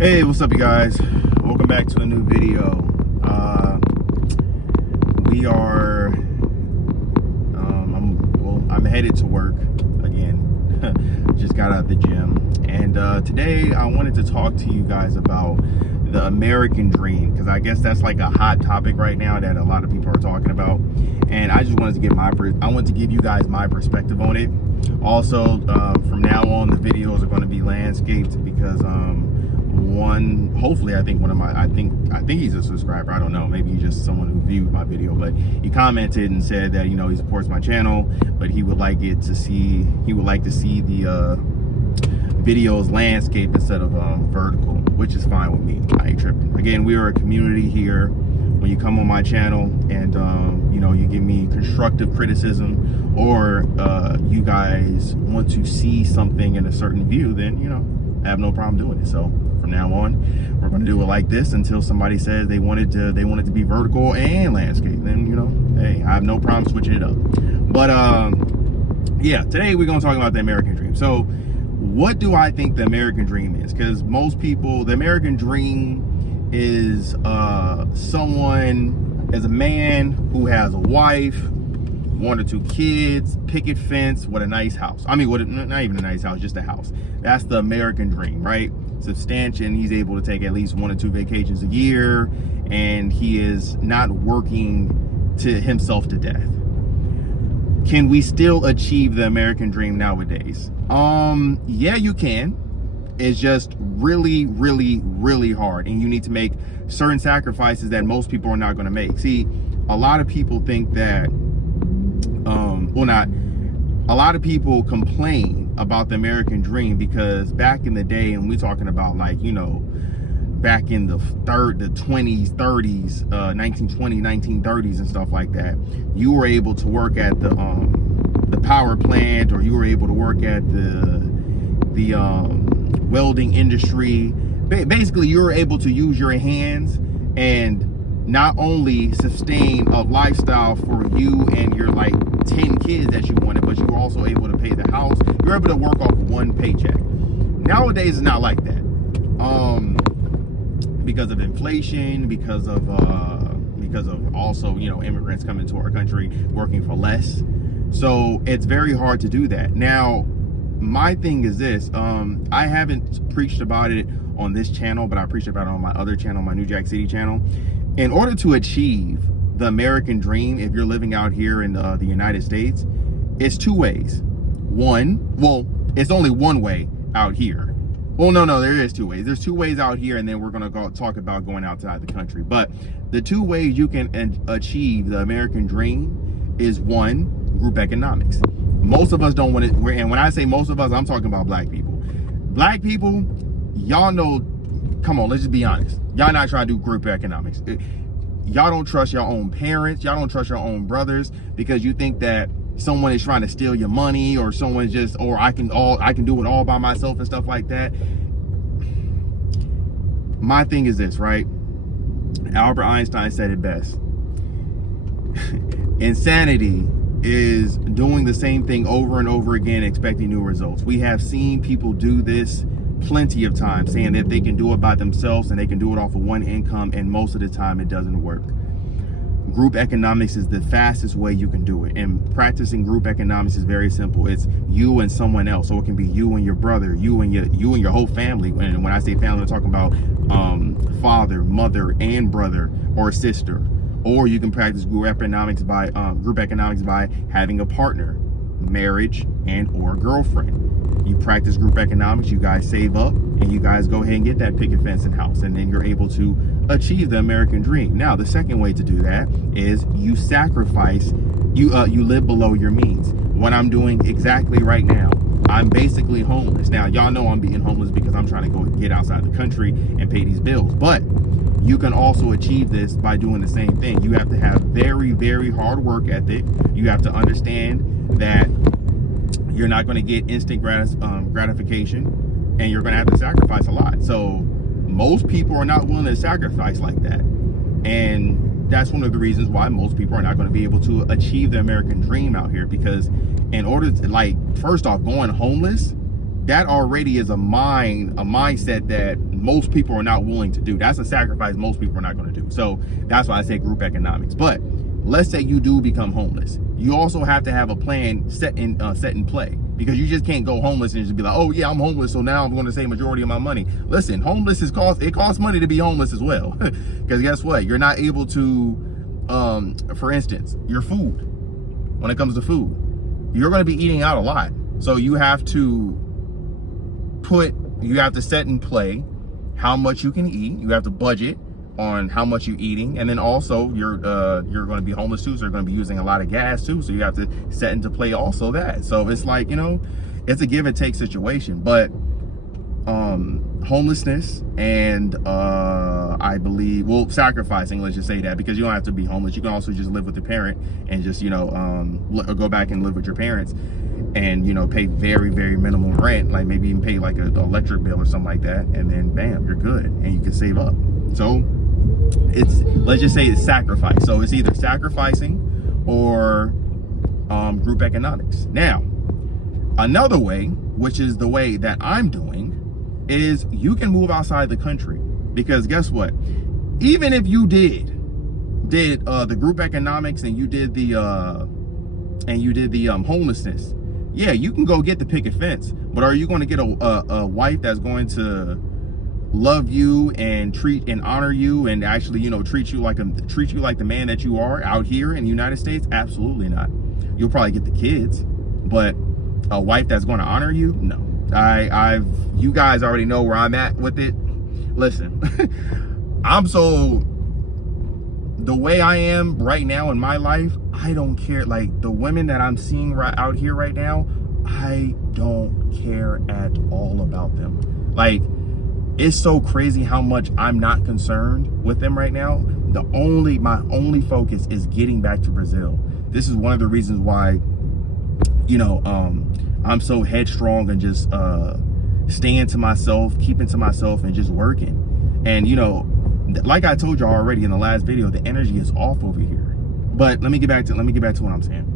Hey, what's up, you guys? Welcome back to a new video. We are I'm headed to work again. Just got out of the gym, and today I wanted to talk to you guys about the American dream, because I guess that's like a hot topic right now that a lot of people are talking about, and I just wanted to give you guys my perspective on it. Also, from now on, the videos are going to be landscaped because hopefully I think he's a subscriber. I don't know, maybe he's just someone who viewed my video, but he commented and said that, you know, he supports my channel, but he would like to see the videos landscape instead of vertical, which is fine with me. I ain't tripping. Again, we are a community here. When you come on my channel and you know, you give me constructive criticism, or you guys want to see something in a certain view, then, you know, I have no problem doing it. So from now on, we're going to do it like this until somebody says they want it to be vertical and landscape. Then, you know, hey, I have no problem switching it up. But yeah, today we're going to talk about the American dream. So what do I think the American dream is? Because most people, the American dream is someone, as a man who has a wife, 1 or 2 kids, picket fence, with a nice house. I mean, not even a nice house, just a house. That's the American dream, right? Substantial, and he's able to take at least 1 or 2 vacations a year, and he is not working to himself to death. Can we still achieve the American dream nowadays? Yeah, you can. It's just really, really, really hard, and you need to make certain sacrifices that most people are not going to make. See, a lot of people think that a lot of people complain about the American dream because back in the day, and we're talking about, like, you know, back in the 20s, 30s, 1920s, 1930s and stuff like that, you were able to work at the power plant, or you were able to work at the welding industry. Basically, you were able to use your hands and not only sustain a lifestyle for you and your like 10 kids that you wanted, but you were also able to pay the house. You were able to work off 1 paycheck. Nowadays, it's not like that. Because of inflation, because of also, you know, immigrants coming to our country working for less. So it's very hard to do that. Now, my thing is this, I haven't preached about it on this channel, but I preached about it on my other channel, my New Jack City channel. In order to achieve the American dream, if you're living out here in the United States, it's 2 ways. It's only 1 way out here. Well, no, there is 2 ways. There's 2 ways out here, and then we're gonna talk about going outside the country. But the 2 ways you can achieve the American dream is 1, group economics. Most of us don't want it, and when I say most of us, I'm talking about black people. Black people, y'all know, come on, let's just be honest. Y'all not trying to do group economics. Y'all don't trust your own parents. Y'all don't trust your own brothers because you think that someone is trying to steal your money, or someone's just, or I can do it all by myself and stuff like that. My thing is this, right? Albert Einstein said it best. Insanity is doing the same thing over and over again, expecting new results. We have seen people do this plenty of times, saying that they can do it by themselves and they can do it off of 1 income, and most of the time it doesn't work. Group economics is the fastest way you can do it, and practicing group economics is very simple. It's you and someone else, so it can be you and your brother, you and your whole family. And when I say family, I'm talking about father, mother, and brother or sister. Or you can practice group economics by having a partner, marriage, and or girlfriend. You practice group economics, you guys save up, and you guys go ahead and get that picket fence and house, and then you're able to achieve the American dream. Now, the second way to do that is you sacrifice, you live below your means. What I'm doing exactly right now, I'm basically homeless. Now, y'all know I'm being homeless because I'm trying to go get outside the country and pay these bills, but you can also achieve this by doing the same thing. You have to have very, very hard work ethic. You have to understand that you're not going to get instant gratification, and you're going to have to sacrifice a lot. So most people are not willing to sacrifice like that, and that's one of the reasons why most people are not going to be able to achieve the American dream out here. Because in order to, like, first off, going homeless that already is a mindset that most people are not willing to do. That's a sacrifice most people are not going to do. So that's why I say group economics. But let's say you do become homeless. You also have to have a plan set in play, because you just can't go homeless and just be like, oh yeah, I'm homeless, so now I'm going to save majority of my money. Listen, homeless it costs money to be homeless as well. Because guess what? You're not able to, for instance, your food. When it comes to food, you're going to be eating out a lot. So you have to set in play how much you can eat. You have to budget on how much you're eating, and then also you're going to be homeless too, so you're going to be using a lot of gas too, so you have to set into play also that. So it's like, you know, it's a give and take situation. But homelessness and I believe, well, sacrificing, let's just say that, because you don't have to be homeless. You can also just live with a parent and just, you know, go back and live with your parents and, you know, pay very, very minimum rent, like maybe even pay like an electric bill or something like that, and then bam, you're good and you can save up. So it's, let's just say it's sacrifice. So it's either sacrificing or group economics. Now, another way, which is the way that I'm doing, is you can move outside the country. Because guess what? Even if you did the group economics and you did the homelessness, yeah, you can go get the picket fence. But are you going to get a wife that's going to love you and treat and honor you and actually, you know, treat you like the man that you are out here in the United States? Absolutely not. You'll probably get the kids, but a wife that's going to honor you, no. You guys already know where I'm at with it. Listen, the way I am right now in my life, I don't care. Like the women that I'm seeing out here right now, I don't care at all about them. Like, it's so crazy how much I'm not concerned with them right now. My only focus is getting back to Brazil. This is one of the reasons why, you know, I'm so headstrong and just staying to myself, keeping to myself, and just working. And, you know, like I told you already in the last video, the energy is off over here. But let me get back to what I'm saying.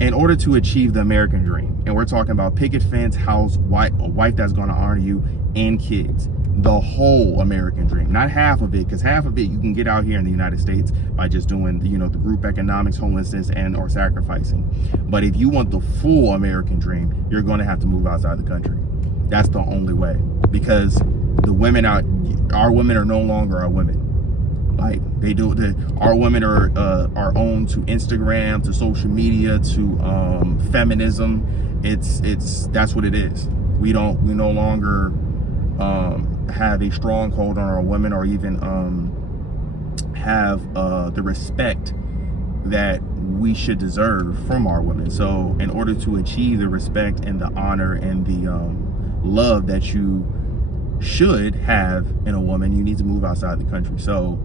In order to achieve the American dream, and we're talking about picket fence, house, a wife that's going to honor you, and kids, the whole American dream, not half of it, because half of it you can get out here in the United States by just doing, you know, the group economics, homelessness, and or sacrificing. But if you want the full American dream, you're going to have to move outside the country. That's the only way, because our women are no longer our women. Like our women are owned to Instagram, to social media, to feminism. That's what it is. We no longer have a stronghold on our women, or even have the respect that we should deserve from our women. So in order to achieve the respect and the honor and the love that you should have in a woman, you need to move outside the country. So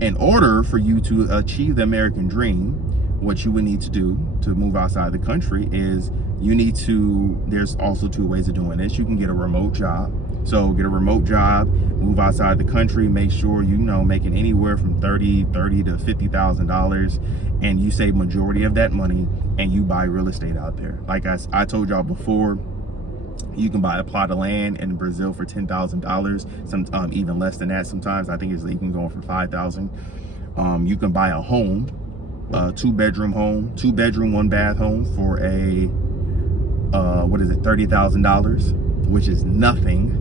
in order for you to achieve the American dream, what you would need to do to move outside the country is there's also two ways of doing this. You can get a remote job. So get a remote job, move outside the country, make sure, you know, making anywhere from $30,000 to $50,000, and you save majority of that money and you buy real estate out there. Like I told y'all before, you can buy a plot of land in Brazil for $10,000, even less than that sometimes. I think you can go for $5,000. You can buy a home, two-bedroom home, 1-bath home for $30,000, which is nothing.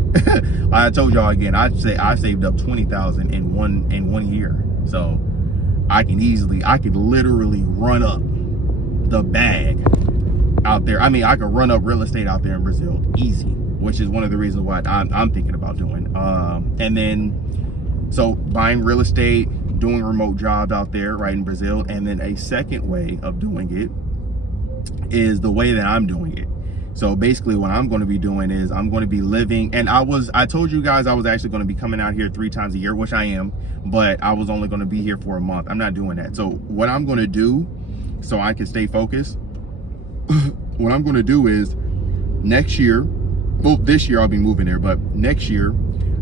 I told y'all again, I saved up $20,000 in one year. So I could literally run up the bag out there. I mean, I could run up real estate out there in Brazil easy, which is one of the reasons why I'm thinking about doing. And then, so buying real estate, doing remote jobs out there, right, in Brazil. And then a second way of doing it is the way that I'm doing it. So basically what I'm going to be doing is I'm going to be living, and I told you guys I was actually going to be coming out here 3 times a year, which I am, but I was only going to be here for a month. I'm not doing that. So what I'm going to do, so I can stay focused, what I'm going to do is next year, well, this year I'll be moving there, but next year,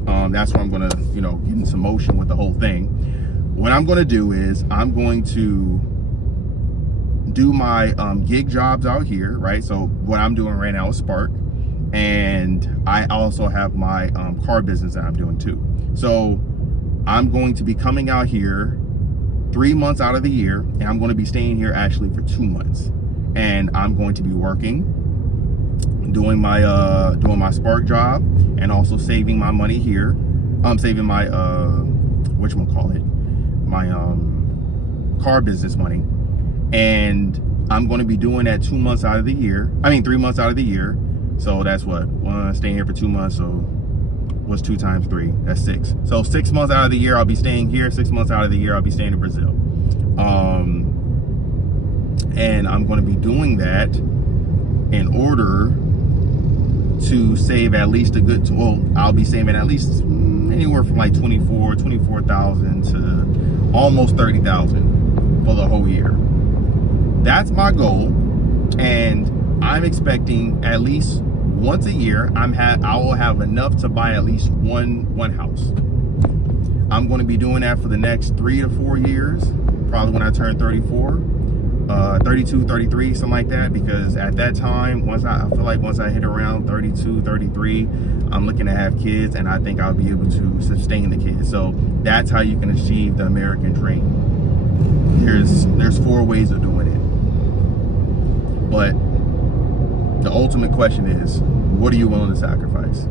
that's where I'm going to, you know, get in some motion with the whole thing. What I'm going to do is I'm going to do my gig jobs out here, right? So what I'm doing right now is Spark, and I also have my car business that I'm doing too. So I'm going to be coming out here 3 months out of the year, and I'm going to be staying here actually for 2 months, and I'm going to be working, doing my Spark job, and also saving my money here. I'm saving my my car business money, and I'm going to be doing that 2 months out of the year. I mean 3 months out of the year. So that's what, staying here for 2 months. So what's 2 times 3? That's 6. So 6 months out of the year I'll be staying here. 6 months out of the year I'll be staying in Brazil. And I'm going to be doing that in order to save at least a good, well, I'll be saving at least anywhere from like 24,000 to almost 30,000 for the whole year. That's my goal, and I'm expecting at least once a year I will have enough to buy at least one house. I'm going to be doing that for the next 3 to 4 years, probably when I turn 34. 32, 33, something like that, because at that time, I feel like once I hit around 32, 33, I'm looking to have kids, and I think I'll be able to sustain the kids. So that's how you can achieve the American dream. There's 4 ways of doing it, but the ultimate question is, what are you willing to sacrifice?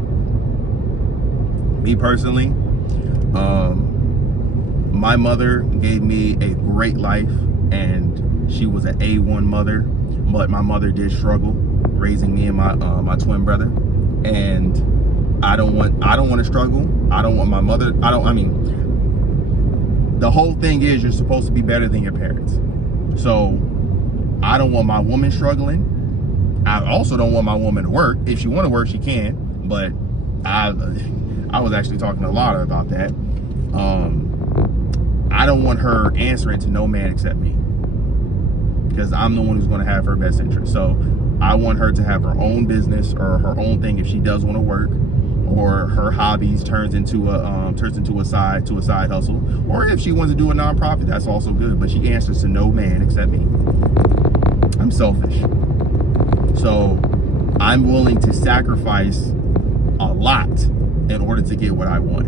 Me personally, my mother gave me a great life, and she was an A1 mother, but my mother did struggle raising me and my twin brother, and I don't want to struggle. I don't want my mother. The whole thing is, you're supposed to be better than your parents. So I don't want my woman struggling. I also don't want my woman to work. If she want to work, she can, but I was actually talking to Lara about that. I don't want her answering to no man except me, because I'm the one who's going to have her best interest. So I want her to have her own business or her own thing if she does want to work, or her hobbies turns into a side hustle, or if she wants to do a nonprofit, that's also good. But she answers to no man except me. I'm selfish, so I'm willing to sacrifice a lot in order to get what I want.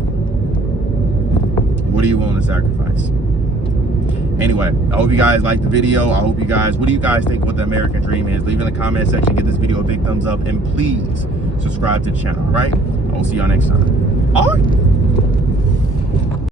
What are you willing to sacrifice? Anyway, I hope you guys liked the video. What do you guys think what the American dream is? Leave in the comment section, give this video a big thumbs up, and please subscribe to the channel, all right? I will see y'all next time. All right.